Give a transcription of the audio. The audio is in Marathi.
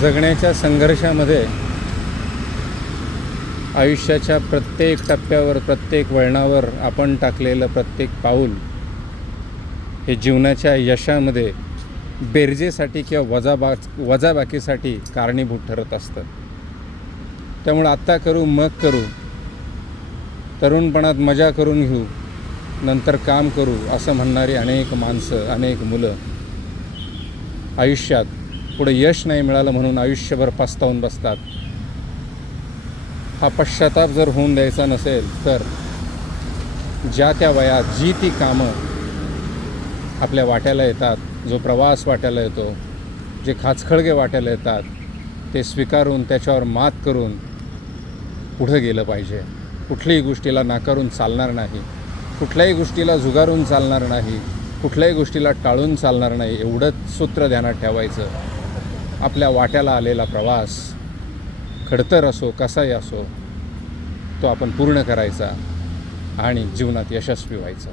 जगण्याच्या संघर्षामध्ये आयुष्याच्या प्रत्येक टप्प्यावर, प्रत्येक वळणावर आपण टाकलेलं प्रत्येक पाऊल हे जीवनाच्या यशामध्ये बेरजेसाठी किंवा वजाबाकीसाठी कारणीभूत ठरत असतं. त्यामुळं आत्ता करू मग करू, तरुणपणात मजा करून घेऊ, नंतर काम करू असं म्हणणारी अनेक माणसं, अनेक मुलं आयुष्यात पुढे यश नाही मिळालं म्हणून आयुष्यभर पस्तावून बसतात. हा पश्चाताप जर होऊन द्यायचा नसेल तर ज्या त्या वयात जी ती कामं आपल्या वाट्याला येतात, जो प्रवास वाट्याला येतो, जे खाचखळगे वाट्याला येतात, ते स्वीकारून त्याच्यावर मात करून पुढं गेलं पाहिजे. कुठल्याही गोष्टीला नाकारून चालणार नाही, कुठल्याही गोष्टीला झुगारून चालणार नाही, कुठल्याही गोष्टीला टाळून चालणार नाही. एवढंच सूत्र ध्यानात ठेवायचं. आपल्या वाट्याला आलेला प्रवास खडतर असो कसाही असो तो आपण पूर्ण करायचा आणि जीवनात यशस्वी व्हायचं.